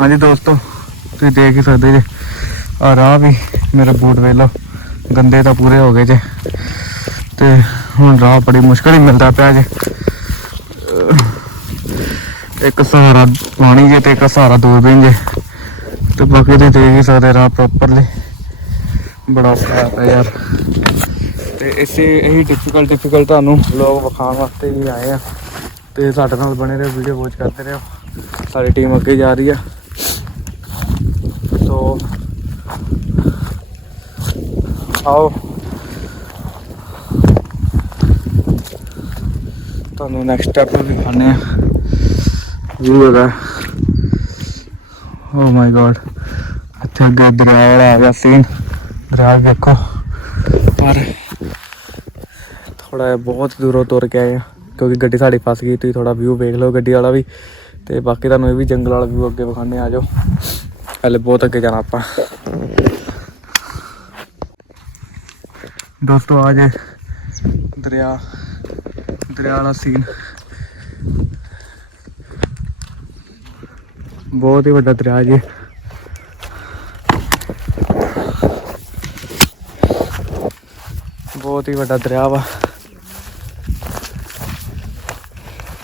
ਹਾਂਜੀ ਦੋਸਤੋ, ਤੁਸੀਂ ਦੇਖ ਹੀ ਸਕਦੇ ਜੇ। ਆ ਰਾਹ ਵੀ ਮੇਰਾ ਬੂਟ ਵੇਲਾ ਗੰਦੇ ਤਾਂ ਪੂਰੇ ਹੋ ਗਏ ਜੇ। ਤੇ ਹੁਣ ਰਾਹ ਬੜੀ ਮੁਸ਼ਕਲ ਹੀ ਮਿਲਦਾ ਪਿਆ ਜੇ। ਇੱਕ ਸਹਾਰਾ ਪਾਣੀ ਜੇ ਤੇ ਇੱਕ ਸਹਾਰਾ ਦੂਰਬੀਨ ਜੇ। ਤੇ ਬਾਕੀ ਤੇ ਦੇਖ ਹੀ ਸਕਦੇ ਰਾਹ ਪ੍ਰੋਪਰਲੀ ਬੜਾ ਔਖਾ ਹੈ ਯਾਰ। ਤੇ ਇਸੇ, ਇਹੀ ਡਿਫਿਕਲਟ ਡਿਫਿਕਲਟ ਤੁਹਾਨੂੰ ਲੋਕ ਵਿਖਾਉਣ ਵਾਸਤੇ ਵੀ ਆਏ ਆ। ਤੇ ਸਾਡੇ ਨਾਲ ਬਣੇ ਰਹੋ ਵੀਡੀਓ ਵਾਚ ਕਰਦੇ ਰਹੋ। ਸਾਡੀ ਟੀਮ ਅੱਗੇ ਜਾ ਰਹੀ ਆ। ਸੋ ਆਓ। ਤੁਹਾਨੂੰ ਨੈਕਸਟ ਸਟੈਪ ਵੀ ਦਿਖਾਣੇ ਆ ਵੀ ਹੈਗਾ ਓ ਮਾਈ ਗॉड ਇੱਥੇ ਅੱਗੇ ਦਰਿਆ ਵਾਲਾ ਆ ਗਿਆ ਸੀਨ ਦਰਿਆ ਵੇਖੋ। ਪਰ ਥੋੜਾ ਬਹੁਤ ਦੂਰੋਂ ਤੁਰ ਕੇ ਆਏ ਆ ਕਿਉਂਕਿ ਗੱਡੀ ਸਾਡੀ ਫਸ ਗਈ, ਤੁਸੀਂ ਥੋੜਾ ਵਿਊ ਵੇਖ ਲਓ ਗੱਡੀ ਵਾਲਾ ਵੀ। ਤੇ ਬਾਕੀ ਤੁਹਾਨੂੰ ਇਹ ਵੀ ਜੰਗਲ ਵਾਲਾ ਵਿਊ ਅੱਗੇ ਵਿਖਾਣੇ ਆ ਜਾਓ। ਹਲੇ ਬਹੁਤ ਅੱਗੇ ਜਾਣਾ ਆਪਾਂ ਦੋਸਤੋ ਆ ਦਰਿਆ ਦਰਿਆ ਵਾਲਾ ਸੀਨ ਬਹੁਤ ਹੀ ਵੱਡਾ ਦਰਿਆ ਜੀ ਬਹੁਤ ਹੀ ਵੱਡਾ ਦਰਿਆ ਵਾ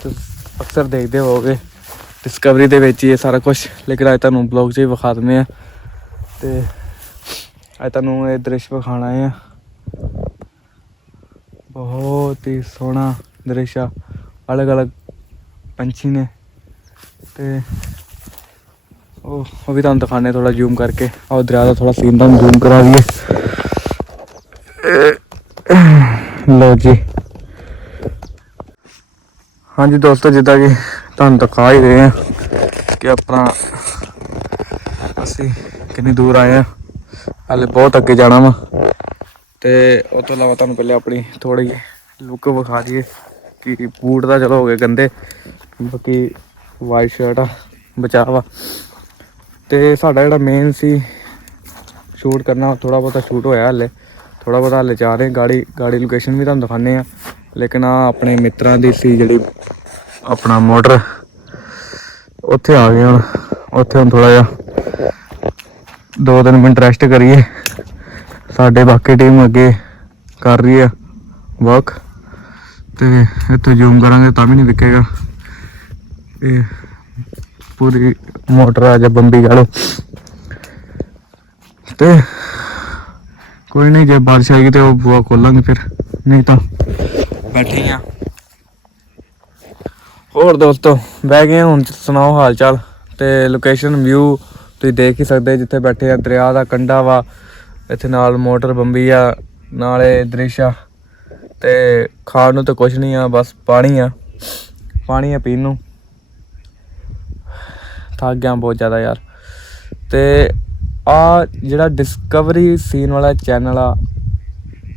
ਤੁਸੀਂ ਅਕਸਰ ਦੇਖਦੇ ਹੋਗੇ ਡਿਸਕਵਰੀ ਦੇ ਵਿੱਚ ਹੀ ਇਹ ਸਾਰਾ ਕੁਝ ਲੇਕਿਨ ਅੱਜ ਤੁਹਾਨੂੰ ਬਲੌਗ 'ਚ ਹੀ ਵਿਖਾ ਦਿੰਦੇ ਆ ਤੇ ਅੱਜ ਤੁਹਾਨੂੰ ਇਹ ਦ੍ਰਿਸ਼ ਵਿਖਾਣਾ ਆ ਬਹੁਤ ਹੀ ਸੋਹਣਾ ਦ੍ਰਿਸ਼ ਆ। ਅਲੱਗ ਅਲੱਗ ਪੰਛੀ ਨੇ। ਤੇ ਉਹ ਉਹ ਵੀ ਤੁਹਾਨੂੰ ਦਿਖਾਣੇ ਥੋੜਾ ਜ਼ੂਮ ਕਰਕੇ। ਆਹ ਦਰਿਆ ਦਾ ਥੋੜਾ ਸੀਨ ਤੁਹਾਨੂੰ ਜ਼ੂਮ ਕਰਾ ਦਈਏ। ਲੋ ਜੀ। ਹਾਂਜੀ ਦੋਸਤੋ, ਜਿੱਦਾਂ ਕਿ ਤੁਹਾਨੂੰ ਦਿਖਾ ਹੀ ਰਹੇ ਆ ਕਿ ਆਪਣਾ ਅਸੀਂ ਕਿੰਨੀ ਦੂਰ ਆਏ ਆ ਹਾਲੇ ਬਹੁਤ ਅੱਗੇ ਜਾਣਾ ਵਾ। ਤੇ ਉਹ ਤੋਂ ਇਲਾਵਾ ਤੁਹਾਨੂੰ ਪਹਿਲੇ ਆਪਣੀ ਥੋੜੀ ਲੁੱਕ ਵਿਖਾ ਦਈਏ ਕਿ ਬੂਟ ਤਾਂ ਚਲੋ ਹੋ ਗਏ ਗੰਦੇ, ਬਾਕੀ ਵਾਈਟ ਸ਼ਰਟ ਆ, ਬਚਾਅ ਵਾ। ਤੇ ਸਾਡਾ ਜਿਹੜਾ ਮੇਨ ਸੀ ਸ਼ੂਟ ਕਰਨਾ ਥੋੜਾ ਬਹੁਤਾ ਸ਼ੂਟ ਹੋਇਆ ਹਲੇ। ਥੋੜਾ ਬਹੁਤਾ ਹਲੇ ਜਾ ਰਹੇ ਗਾੜੀ ਗਾੜੀ ਲੋਕੇਸ਼ਨ ਵੀ ਤੁਹਾਨੂੰ ਦਿਖਾਣੇ ਆ ਲੇਕਿਨ ਆ ਆਪਣੇ ਮਿੱਤਰਾਂ ਦੀ ਸੀ ਜਿਹੜੀ ਆਪਣਾ ਮੋਟਰ ਉੱਥੇ ਆ ਗਏ ਹੁਣ। ਉੱਥੇ ਹੁਣ ਥੋੜਾ ਜਿਹਾ ਦੋ ਤਿੰਨ ਮਿੰਟ ਰੈਸਟ ਕਰੀਏ। ਸਾਡੇ ਬਾਕੀ ਟੀਮ ਅੱਗੇ ਕਰ ਰਹੀ ਆ ਵਰਕ ਤੇ ਇੱਥੇ ਜ਼ੂਮ ਕਰਾਂਗੇ ਤਾਂ ਵੀ ਨਹੀਂ ਦਿਖੇਗਾ ਇਹ ਪੂਰੀ ਮੋਟਰ ਆ ਜਾਂ ਬੰਬੀ ਗਾਲੋ ਤੇ ਕੋਈ ਨਹੀਂ ਜੇ ਬਾਰਿਸ਼ ਆਏਗੀ ਤੇ ਉਹ ਬੂਆ ਖੋਲਾਂਗੇ ਫਿਰ। ਨਹੀਂ ਤਾਂ ਬੈਠੇ ਆ। ਹੋਰ ਦੋਸਤੋ, ਬਹਿ ਗਏ ਹੁਣ, ਸੁਣਾਓ ਹਾਲ ਚਾਲ ਤੇ ਲੋਕੇਸ਼ਨ ਵਿਊ ਤੁਸੀਂ ਦੇਖ ਹੀ ਸਕਦੇ ਜਿੱਥੇ ਬੈਠੇ ਆ ਦਰਿਆ ਦਾ, ਕੰਢਾ ਵਾ। ਇੱਥੇ ਨਾਲ ਮੋਟਰ ਬੰਬੀ ਆ, ਨਾਲੇ ਦ੍ਰਿਸ਼। ਆ ਤੇ ਖਾਣ ਨੂੰ ਤਾਂ ਕੁਝ ਨਹੀਂ ਆ, ਬਸ ਪਾਣੀ ਆ। ਪਾਣੀ ਆ ਪੀਣ ਨੂੰ। ਥੱਕ ਗਿਆ ਬਹੁਤ ਜ਼ਿਆਦਾ ਯਾਰ। ਤੇ ਆ ਜਿਹੜਾ ਡਿਸਕਵਰੀ ਸੀਨ ਵਾਲਾ ਚੈਨਲ ਆ,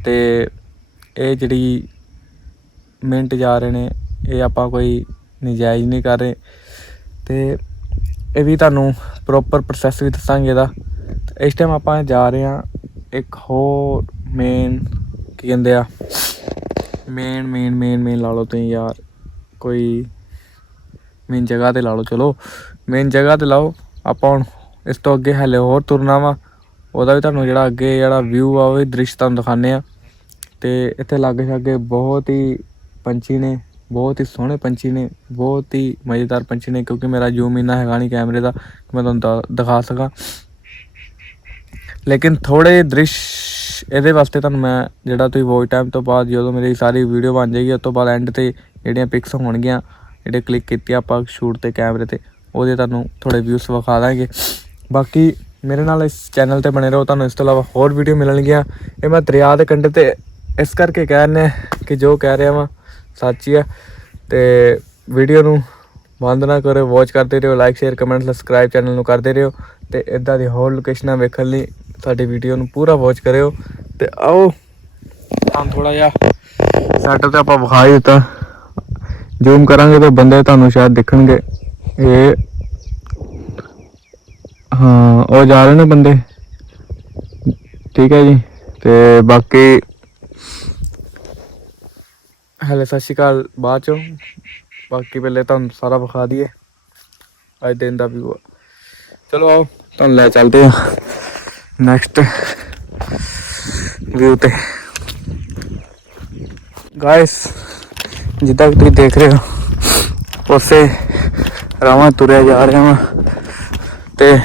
ਤੇ ਇਹ ਜਿਹੜੀ ਮਿੰਟ ਜਾ ਰਹੇ ਨੇ, ਇਹ ਆਪਾਂ ਕੋਈ ਨਜਾਇਜ਼ ਨਹੀਂ ਕਰ ਰਹੇ। ਤੇ ਇਹ ਵੀ ਤੁਹਾਨੂੰ ਪ੍ਰੋਪਰ ਪ੍ਰੋਸੈਸ ਵੀ ਦੱਸਾਂਗੇ ਇਹਦਾ। ਤੇ ਇਸ ਟਾਈਮ ਆਪਾਂ ਜਾ ਰਹੇ ਆ ਇੱਕ ਹੋਰ ਮੇਨ ਕੀ ਕਹਿੰਦੇ ਆ ਮੇਨ ਮੇਨ ਮੇਨ ਮੇਨ ਲਾ ਲਓ ਤੁਸੀਂ ਯਾਰ। ਕੋਈ ਮੇਨ ਜਗ੍ਹਾ ਤੇ ਲਾ ਲਓ, ਚਲੋ। ਮੇਨ ਜਗ੍ਹਾ ਤੇ ਲਾਓ। ਆਪਾਂ ਹੁਣ ਇਸ ਤੋਂ ਅੱਗੇ ਹਲੇ ਹੋਰ ਤੁਰਨਾ ਵਾ। ਉਹਦਾ ਵੀ ਤੁਹਾਨੂੰ ਜਿਹੜਾ ਅੱਗੇ ਜਿਹੜਾ ਵਿਊ ਆ, ਉਹ ਵੀ ਦ੍ਰਿਸ਼ ਤੁਹਾਨੂੰ ਦਿਖਾਣੇ ਆ ਤੇ ਇੱਥੇ ਲਾਗੇ ਛਾਗੇ ਬਹੁਤ ਹੀ ਪੰਛੀ ਨੇ। ਬਹੁਤ ਹੀ ਸੋਹਣੇ ਪੰਛੀ ਨੇ, ਬਹੁਤ ਹੀ ਮਜ਼ੇਦਾਰ ਪੰਛੀ ਨੇ, ਕਿਉਂਕਿ ਮੇਰਾ ਜ਼ੂਮ ਇੰਨਾ ਹੈਗਾ ਨਹੀਂ ਕੈਮਰੇ ਦਾ ਕਿ ਮੈਂ ਤੁਹਾਨੂੰ ਦ- ਦਿਖਾ ਸਕਾਂ। ਲੇਕਿਨ ਥੋੜੇ ਦ੍ਰਿਸ਼ ਇਹਦੇ ਵਾਸਤੇ ਤੁਹਾਨੂੰ ਮੈਂ ਜਿਹੜਾ ਤੁਸੀਂ ਵੋਚ ਟਾਈਮ ਤੋਂ ਬਾਅਦ ਜਦੋਂ ਮੇਰੀ ਸਾਰੀ ਵੀਡੀਓ ਬਣ ਜਾਏਗੀ, ਉਸ ਤੋਂ ਬਾਅਦ ਐਂਡ ਤੇ ਜਿਹੜੀਆਂ ਪਿਕਸ ਹੋਣਗੀਆਂ, ਜਿਹੜੇ ਕਲਿੱਕ ਕੀਤੇ ਆਪਾਂ ਸ਼ੂਟ ਤੇ ਕੈਮਰੇ ਤੇ, ਉਹਦੇ ਤੁਹਾਨੂੰ ਥੋੜੇ ਵਿਊਸ ਵਿਖਾ ਦਾਂਗੇ। ਬਾਕੀ ਮੇਰੇ ਨਾਲ ਇਸ ਚੈਨਲ ਤੇ ਬਣੇ ਰਹੋ, ਤੁਹਾਨੂੰ ਇਸ ਤੋਂ ਇਲਾਵਾ ਹੋਰ ਵੀਡੀਓ ਮਿਲਣਗੀਆਂ। ਇਹ ਮੈਂ ਦਰਿਆ ਦੇ ਕੰਢੇ ਤੇ ਇਸ ਕਰਕੇ ਕਹਿ ਰਿਹਾ ਕਿ ਜੋ ਕਹਿ ਰਿਹਾ ਵਾਂ ਸੱਚ ਹੀ ਆ। ਤੇ ਵੀਡੀਓ ਨੂੰ ਬੰਦ ਨਾ ਕਰਿਓ ਵਾਚ ਕਰਦੇ ਰਹੋ like share comment subscribe channel ਨੂੰ ਕਰਦੇ ਰਹੋ ਤੇ ਇਦਾਂ ਦੀ ਹੋਰ ਲੋਕੇਸ਼ਨਾਂ ਵੇਖਣ ਲਈ ਸਾਡੀ ਵੀਡੀਓ ਨੂੰ ਪੂਰਾ ਵਾਚ ਕਰਿਓ। ਤੇ ਆਓ ਤੁਹਾਨੂੰ ਥੋੜਾ ਜਿਹਾ ਸੈਟਅਪ ਤੇ ਆਪਾਂ ਵਿਖਾ ਹੀ ਦਿੱਤਾ। ਜ਼ੂਮ ਕਰਾਂਗੇ ਤਾਂ ਬੰਦੇ ਤੁਹਾਨੂੰ ਸ਼ਾਇਦ ਦਿਖਣਗੇ। ਇਹ, ਹਾਂ, ਉਹ ਜਾ ਰਹੇ ਨੇ ਬੰਦੇ। ਠੀਕ ਹੈ ਜੀ। ਤੇ ਬਾਕੀ ਹਲੇ ਸਤਿ ਸ਼੍ਰੀ ਅਕਾਲ, ਬਾਅਦ ਚੋਂ। ਬਾਕੀ ਪਹਿਲੇ ਤੁਹਾਨੂੰ ਸਾਰਾ ਵਿਖਾ ਦਈਏ। ਅੱਜ ਦਿਨ ਦਾ ਵੀ ਚਲੋ ਆਓ, ਤੁਹਾਨੂੰ ਲੈ ਚੱਲਦੇ ਆ ਨੈਕਸਟ ਵਿਊ ਤੇ। ਗਾਇਸ ਜਿੱਦਾਂ ਕਿ ਤੁਸੀਂ ਦੇਖ ਰਹੇ ਹੋ, ਉਸੇ ਰਾਵਾਂ ਤੁਰਿਆ ਜਾ ਰਿਹਾ ਵਾਂ। ਤੇ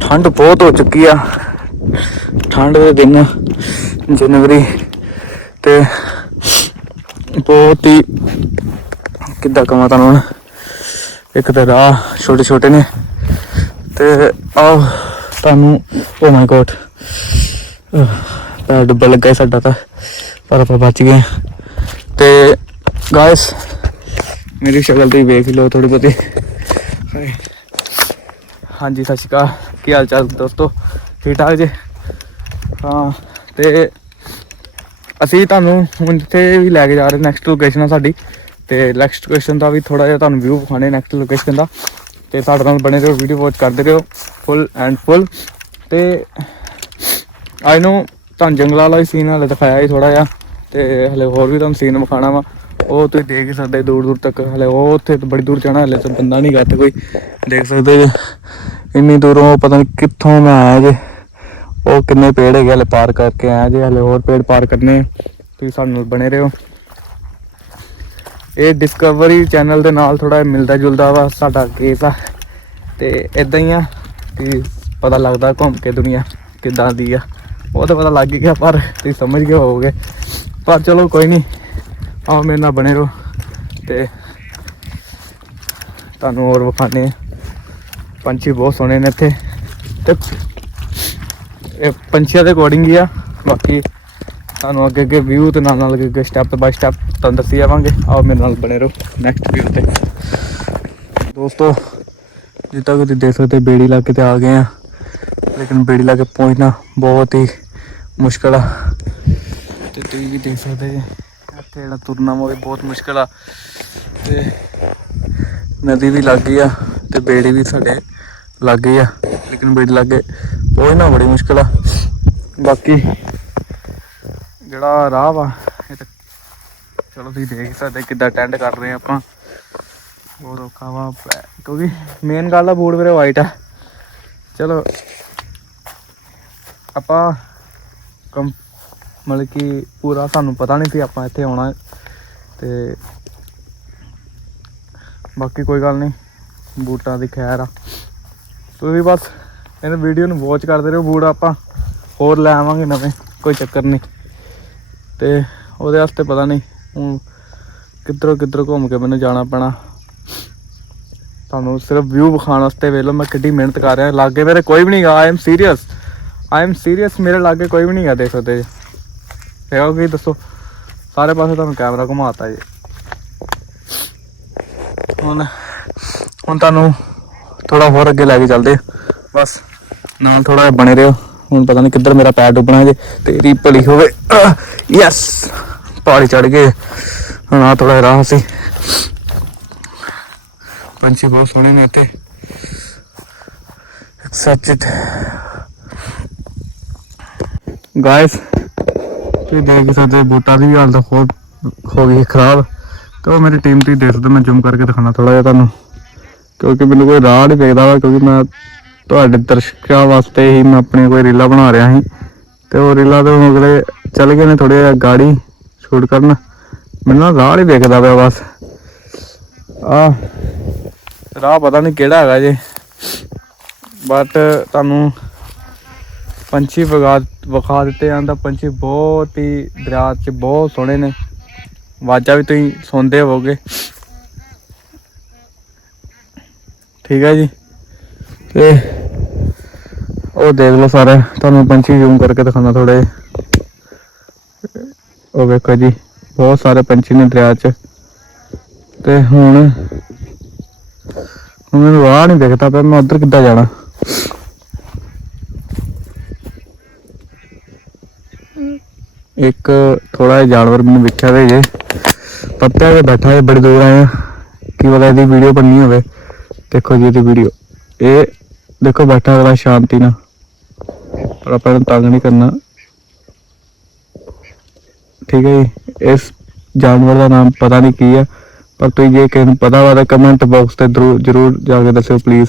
ਠੰਡ ਬਹੁਤ ਹੋ ਚੁੱਕੀ ਆ। ਠੰਡ ਦੇ ਦਿਨ ਜਨਵਰੀ ਤੇ ਬਹੁਤ ਹੀ, ਕਿੱਦਾਂ ਕਹਾਂ ਤੁਹਾਨੂੰ ਹੁਣ? ਇੱਕ ਤਾਂ ਰਾਹ ਛੋਟੇ ਛੋਟੇ ਨੇ ਤੇ ਆ ਤੁਹਾਨੂੰ ਓ ਮਾਈ ਗੋਡ ਪੈਰ ਡੁੱਬਣ ਲੱਗਾ ਸਾਡਾ ਤਾਂ, ਪਰ ਆਪਾਂ ਬਚ ਗਏ ਤੇ ਗਾਇਸ ਮੇਰੀ ਸ਼ਕਲ ਤੇ ਵੇਖ ਲਓ ਥੋੜੀ ਬਹੁਤੀ। ਹਾਂਜੀ, ਸਤਿ ਸ਼੍ਰੀ ਅਕਾਲ। ਕੀ ਹਾਲ ਚਾਲ ਦੋਸਤੋ? ਠੀਕ ਠਾਕ ਜੇ? ਹਾਂ, ਤੇ ਅਸੀਂ ਤੁਹਾਨੂੰ ਹੁਣ ਜਿੱਥੇ ਵੀ ਲੈ ਕੇ ਜਾ ਰਹੇ ਨੈਕਸਟ ਲੋਕੇਸ਼ਨ ਆ ਸਾਡੀ, ਤੇ ਨੈਕਸਟ ਲੋਕੇਸ਼ਨ ਦਾ ਵੀ ਥੋੜਾ ਜਿਹਾ ਤੁਹਾਨੂੰ ਵਿਊ ਵਿਖਾਣੇ ਨੈਕਸਟ ਲੋਕੇਸ਼ਨ ਦਾ, ਤੇ ਸਾਡੇ ਨਾਲ ਬਣੇ ਰਹੋ ਵੀਡੀਓ ਵਾਚ ਕਰਦੇ ਰਹੋ ਫੁੱਲ ਐਂਡ ਫੁੱਲ ਤੇ ਆਈ ਨੂੰ ਤੁਹਾਨੂੰ ਜੰਗਲਾਂ ਵਾਲਾ ਸੀਨ ਹਲੇ ਦਿਖਾਇਆ ਹੀ ਥੋੜਾ ਜਿਹਾ, ਤੇ ਹਲੇ ਹੋਰ ਵੀ ਤੁਹਾਨੂੰ ਸੀਨ ਵਿਖਾਣਾ ਵਾ, ਉਹ ਤੁਸੀਂ ਦੇਖ ਸਕਦੇ ਦੂਰ ਦੂਰ ਤੱਕ, ਹਲੇ ਉਹ ਉੱਥੇ ਬੜੀ ਦੂਰ ਜਾਣਾ, ਹਲੇ ਤਾਂ ਬੰਦਾ ਨਹੀਂ ਗਾ ਇੱਥੇ ਕੋਈ, ਦੇਖ ਸਕਦੇ ਇੰਨੀ ਦੂਰੋਂ ਪਤਾ ਨਹੀਂ ਕਿੱਥੋਂ ਮੈਂ ਆਇਆ ਜੇ। ਉਹ ਕਿੰਨੇ ਪੇੜ ਹੈਗੇ ਹਲੇ ਪਾਰ ਕਰਕੇ ਆਇਆ ਜੇ, ਹਲੇ ਹੋਰ ਪੇੜ ਪਾਰ ਕਰਨੇ ਤੁਸੀਂ ਸਾਡੇ ਨਾਲ ਬਣੇ ਰਹੋ। ਇਹ ਡਿਸਕਵਰੀ ਚੈਨਲ ਦੇ ਨਾਲ ਥੋੜਾ ਮਿਲਦਾ ਜੁਲਦਾ ਵਾ, ਸਾਡਾ ਕੇਸ ਆ। ਤੇ ਇਦਾਂ ਹੀ ਆ ਕਿ ਪਤਾ ਲੱਗਦਾ ਘੁੰਮ ਕੇ ਦੁਨੀਆ ਕਿੱਦਾਂ ਦੀ ਆ। ਉਹ ਤਾਂ ਪਤਾ ਲੱਗ ਹੀ ਗਿਆ, ਪਰ ਤੁਸੀਂ ਸਮਝ ਗਏ ਹੋਵੋਗੇ। ਪਰ ਚਲੋ ਕੋਈ ਨਹੀਂ, ਆਓ ਮੇਰੇ ਨਾਲ ਬਣੇ ਰਹੋ। ਤੇ ਤੁਹਾਨੂੰ ਹੋਰ ਵਿਖਾਣੇ ਪੰਛੀ ਬਹੁਤ ਸੋਹਣੇ ਨੇ ਇੱਥੇ। ਤੇ ਇਹ ਪੰਛੀਆਂ ਦੇ ਅਕੋਰਡਿੰਗ ਹੀ ਆ। ਬਾਕੀ ਤੁਹਾਨੂੰ ਅੱਗੇ ਅੱਗੇ ਵਿਊ ਤੇ ਨਾਲ ਨਾਲ ਅੱਗੇ ਅੱਗੇ ਸਟੈਪ ਬਾਈ ਸਟੈਪ ਤੁਹਾਨੂੰ ਦੱਸੀ ਜਾਵਾਂਗੇ। ਆਓ ਮੇਰੇ ਨਾਲ ਬਣੇ ਰਹੋ ਨੈਕਸਟ ਵਿਊ ਤੇ। ਦੋਸਤੋ ਜਿੱਦਾਂ ਕਿ ਤੁਸੀਂ ਦੇਖ ਸਕਦੇ ਬੇੜੀ ਲਾ ਕੇ ਤੇ ਆ ਗਏ ਆ। ਲੇਕਿਨ ਬੇੜੀ ਲਾ ਕੇ ਪਹੁੰਚਣਾ ਬਹੁਤ ਹੀ ਮੁਸ਼ਕਲ ਆ। ਤੇ ਤੁਸੀਂ ਵੀ ਦੇਖ ਸਕਦੇ ਜੀ ਇੱਥੇ ਜਿਹੜਾ ਤੁਰਨਾ ਵਾ ਉਹ ਬਹੁਤ ਮੁਸ਼ਕਲ ਆ। ਤੇ ਨਦੀ ਵੀ ਲੱਗ ਗਈ ਆ ਤੇ ਬੇੜੀ ਵੀ ਸਾਡੇ ਲੱਗ ਗਈ ਆ। ਲੇਕਿਨ ਬੇੜੀ ਲਾਗੇ ਪਹੁੰਚਣਾ ਬੜੀ ਮੁਸ਼ਕਲ ਆ। ਬਾਕੀ ਜਿਹੜਾ ਰਾਹ ਵਾ, ਇਹ ਤਾਂ ਚਲੋ ਤੁਸੀਂ ਦੇਖ ਸਕਦੇ ਕਿੱਦਾਂ ਟੈਂਡ ਕਰ ਰਹੇ ਆਪਾਂ। ਬਹੁਤ ਔਖਾ ਵਾ ਕਿਉਂਕਿ ਮੇਨ ਗੱਲ ਆ ਬੂਟ ਮੇਰੇ ਵਾਈਟ ਆ। ਚਲੋ, ਆਪਾਂ ਕਮ ਮਤਲਬ ਕਿ ਪੂਰਾ ਸਾਨੂੰ ਪਤਾ ਨਹੀਂ ਸੀ ਆਪਾਂ ਇੱਥੇ ਆਉਣਾ। ਹੈ ਤੇ ਬਾਕੀ ਕੋਈ ਗੱਲ ਨਹੀਂ, ਬੂਟਾਂ ਦੀ ਖੈਰ ਆ। ਤੁਸੀਂ ਬਸ ਇਹਨਾਂ ਵੀਡੀਓ ਨੂੰ ਵਾਚ ਕਰਦੇ ਰਹੋ, ਬੂਟ ਆਪਾਂ ਹੋਰ ਲੈ ਆਵਾਂਗੇ ਨਵੇਂ, ਕੋਈ ਚੱਕਰ ਨਹੀਂ। ਤੇ ਉਹਦੇ ਵਾਸਤੇ ਪਤਾ ਨਹੀਂ ਹੁਣ ਕਿੱਧਰੋਂ ਕਿੱਧਰੋਂ ਘੁੰਮ ਕੇ ਮੈਨੂੰ ਜਾਣਾ ਪੈਣਾ। ਤੁਹਾਨੂੰ ਸਿਰਫ ਵਿਊ ਵਿਖਾਉਣ ਵਾਸਤੇ ਵੇਖ ਲਓ, ਮੈਂ ਕਿੱਡੀ ਮਿਹਨਤ ਕਰ ਰਿਹਾ। ਲਾਗੇ ਮੇਰੇ ਕੋਈ ਵੀ ਨਹੀਂ ਗਾ I am serious I am serious ਮੇਰੇ ਲਾਗੇ ਕੋਈ ਵੀ ਨਹੀਂ ਗਾ, ਦੇਖ ਸਕਦੇ। ਜੀ ਹੈਗਾ ਕੀ ਦੱਸੋ। ਸਾਰੇ ਪਾਸੇ ਤੁਹਾਨੂੰ ਕੈਮਰਾ ਘੁਮਾਤਾ ਜੀ। ਹੁਣ ਹੁਣ ਤੁਹਾਨੂੰ ਥੋੜਾ ਹੋਰ ਅੱਗੇ ਲੈ ਕੇ ਚੱਲਦੇ। ਆ। ਬਸ, ਨਾਲ ਥੋੜਾ ਜਿਹਾ ਬਣੇ ਰਹੋ। ਹੁਣ ਪਤਾ ਨਹੀਂ ਕਿੱਧਰ ਮੇਰਾ ਪੈਰ ਡੁੱਬਣਾ ਜੇ, ਤੇਰੀ ਭਲੀ ਹੋਵੇ। ਯੈਸ ਪਹਾੜੀ ਚੜ ਗਏ। ਹੁਣ ਆ ਥੋੜਾ ਰਾਹ ਸੀ। ਪੰਛੀ ਬਹੁਤ ਸੋਹਣੇ ਨੇ ਇੱਥੇ। ਸੱਚਿਤ। ਗਾਇਸ ਤੁਸੀਂ ਦੇਖ ਸਕਦੇ ਹੋ, ਬੂਟਾ ਦੀ ਵੀ ਹਾਲਤ ਹੋ ਹੋ ਗਈ ਖਰਾਬ। ਤੇ ਉਹ ਮੇਰੀ ਟੀਮ ਤੇ ਦੇਖ ਸਕਦੇ ਮੈਂ ਜ਼ੂਮ ਕਰਕੇ ਦਿਖਾਣਾ ਥੋੜਾ ਜਿਹਾ ਤੁਹਾਨੂੰ। ਕਿਉਂਕਿ ਮੈਨੂੰ ਕੋਈ ਰਾਹ ਨਹੀਂ ਵੇਖਦਾ ਵਾ, ਕਿਉਂਕਿ ਮੈਂ ਤੁਹਾਡੇ ਦਰਸ਼ਕਾਂ ਵਾਸਤੇ ਹੀ ਮੈਂ ਆਪਣੀ ਕੋਈ ਰੀਲਾ ਬਣਾ ਰਿਹਾ ਸੀ। ਤੇ ਉਹ ਰੀਲਾ ਤੋਂ ਅਗਲੇ ਚੱਲ ਗਏ ਨੇ ਥੋੜੇ ਜਿਹਾ ਗਾੜੀ ਸ਼ੂਟ ਕਰਨ। ਮੈਨੂੰ ਨਾ ਰਾਹ ਹੀ ਵੇਖਦਾ ਪਿਆ ਬਸ। ਆ ਰਾਹ ਪਤਾ ਨਹੀਂ ਕਿਹੜਾ ਹੈਗਾ ਜੇ। ਬਟ ਤੁਹਾਨੂੰ ਪੰਛੀ ਵਿਖਾ ਵਿਖਾ ਦਿੱਤੇ ਜਾਂਦਾ ਪੰਛੀ ਬਹੁਤ ਹੀ ਦਰਿਆ 'ਚ ਬਹੁਤ ਸੋਹਣੇ ਨੇ। ਆਵਾਜ਼ਾਂ ਵੀ ਤੁਸੀਂ ਸੁਣਦੇ ਹੋਵੋਗੇ। ਠੀਕ ਹੈ ਜੀ। ਤੇ ਉਹ ਦੇਖ ਲਓ ਸਾਰੇ, ਤੁਹਾਨੂੰ ਪੰਛੀ ਜ਼ੂਮ ਕਰਕੇ ਦਿਖਾਉਣਾ ਥੋੜੇ ਉਹ ਵੇਖੋ ਜੀ, ਬਹੁਤ ਸਾਰੇ ਪੰਛੀ ਨੇ ਦਰਿਆ 'ਚ। ਤੇ ਹੁਣ ਹੁਣ ਮੈਨੂੰ ਰਾਹ ਨਹੀਂ ਦਿਖਦਾ ਪਿਆ, ਮੈਂ ਉਧਰ ਕਿੱਦਾਂ ਜਾਣਾ? ਇੱਕ ਥੋੜਾ ਜਿਹਾ ਜਾਨਵਰ ਮੈਨੂੰ ਵੇਖਿਆ ਵੇ ਜੇ। ਪੱਤਿਆਂ ਤੇ ਬੈਠਾ ਹੈ ਬੜੀ ਦੂਰ ਆਏ ਆ। ਕੀ ਪਤਾ ਇਹਦੀ ਵੀਡੀਓ ਬਣਨੀ ਹੋਵੇ। ਦੇਖੋ ਜੀ ਇਹਦੀ ਵੀਡੀਓ ਇਹ ਦੇਖੋ ਬੈਠਾ ਅਗਲਾ ਸ਼ਾਂਤੀ ਨਾਲ। ਪਰ ਆਪਾਂ ਨੂੰ ਤੰਗ ਨਹੀਂ ਕਰਨਾ। ਠੀਕ ਹੈ ਜੀ। ਇਸ ਜਾਨਵਰ ਦਾ ਨਾਮ ਪਤਾ ਨਹੀਂ ਕੀ ਆ। ਪਰ ਤੁਸੀਂ ਜੇ ਕਿਸੇ ਨੂੰ ਪਤਾ ਵਾ ਤਾਂ ਕਮੈਂਟ ਬਾਕਸ ਤੇ ਜ਼ਰੂਰ ਜ਼ਰੂਰ ਜਾ ਕੇ ਦੱਸਿਓ ਪਲੀਜ਼